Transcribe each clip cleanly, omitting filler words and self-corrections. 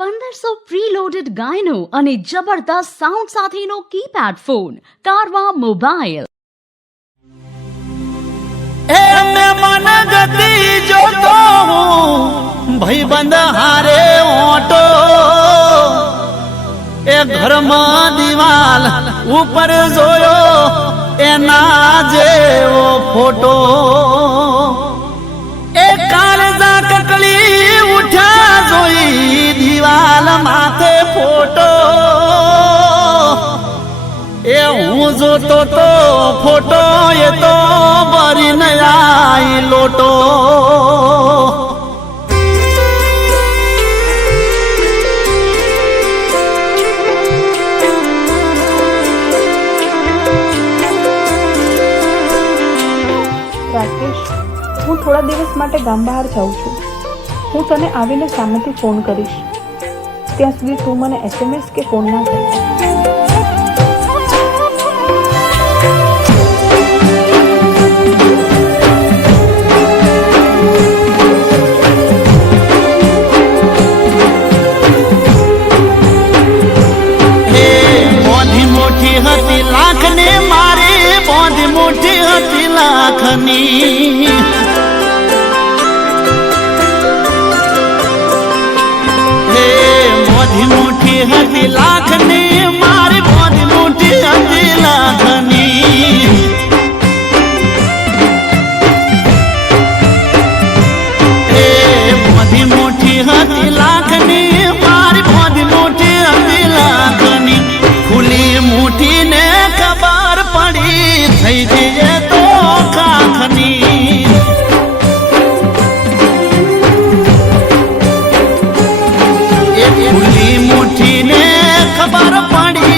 1500 preloaded ગાયનો અને જબરદસ્ત sound સાથેનો કીપેડ ફોન કારવા મોબાઈલ. મન ગતિ જોતો હું ભાઈબંધ હારે ઓટો એ ઘરમાં દિવાલ ઉપર જોયો એના જેવો ફોટો એ કાળજા કકળી ઉઠ્યા જોઈ દિવાલ માથે ફોટો એ હું જોતો તો ફોટો એ તો ભરી નયા લોટો રાકેશ, હું થોડા દિવસ માટે ગામ બહાર જાઉં છું. હું તને આવીને સામેથી ફોન કરીશ. ત્યાં સુધી તું મને SMS કે ફોન ના કરજે. હતી લાખની મારી બોંધી મોટી હતી લાખની હે બોંધી મોટી હતી લાખની મારી બોંધી મોટી હતી લાખની હે બોંધી મોટી હતી લાખની મારી બોંધી મોટી હતી લાખની ખુલી મુઠી ને ખબર પડી થઈ જઈએ તો કાખની એ ખુલી મુઠી ને ખબર પડી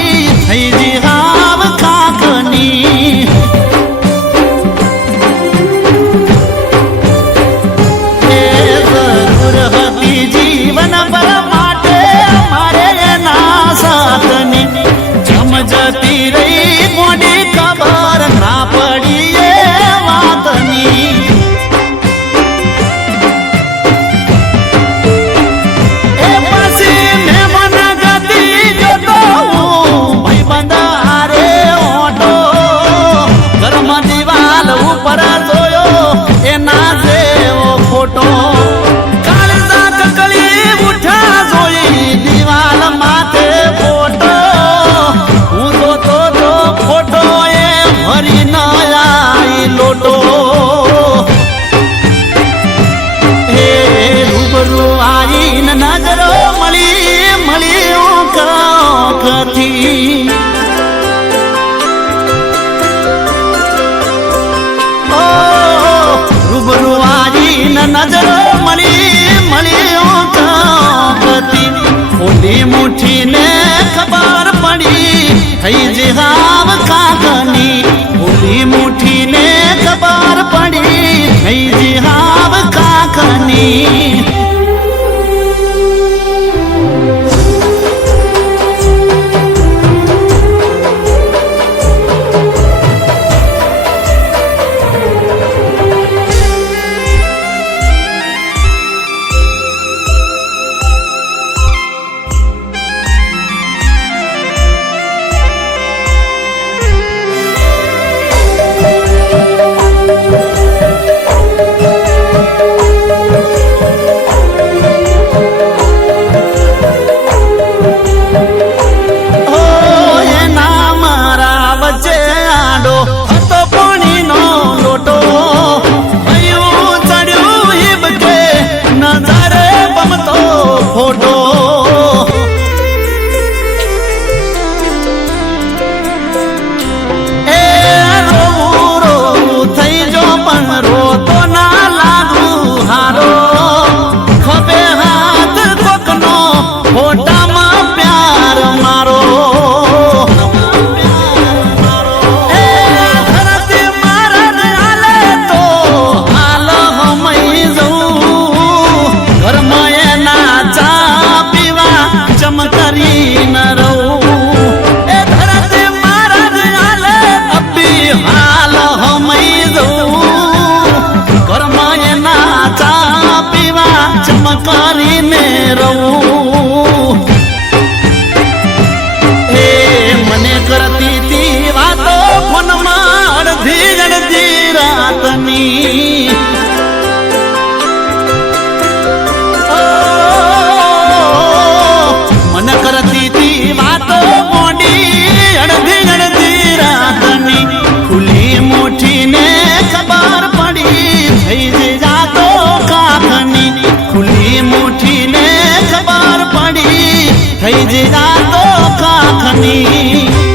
થઈ જા તો કાખની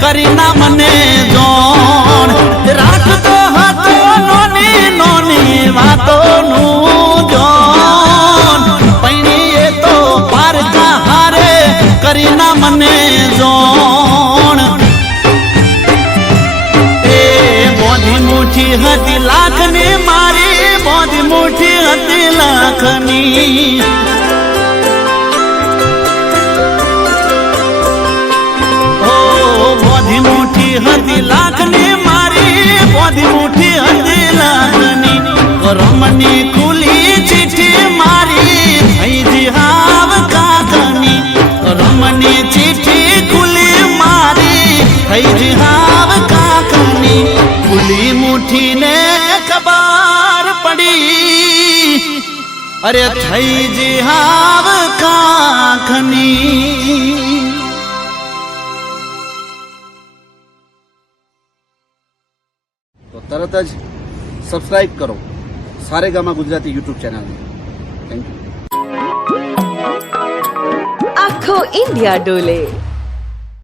કરીના મને જોણ રાખતો હતો નોની નોની વાતોનું જોણ પૈણીએ તો પારકા હારે કરીના મને જોણ એ બોધી મુઠી હતી લાખની મારી બોધી મુઠી હતી લાખની બોધી મુઠી હતી લાખની મારી બોધી મુઠી હતી લાખની રમની ખુલી ચીઠી મારી થઈ જી હાવ કાકની રમની ચીઠી ખુલી મારી થઈ જી હાવ કાકની ખુલી મુઠીને ખબર પડી અરે થઈ જી હાવ કાકની તો તરત જ સબસ્ક્રાઇબ કરો સારેગામા ગુજરાતી યુટ્યુબ ચેનલને. Thank you. આખો ઇન્ડિયા ડોલે.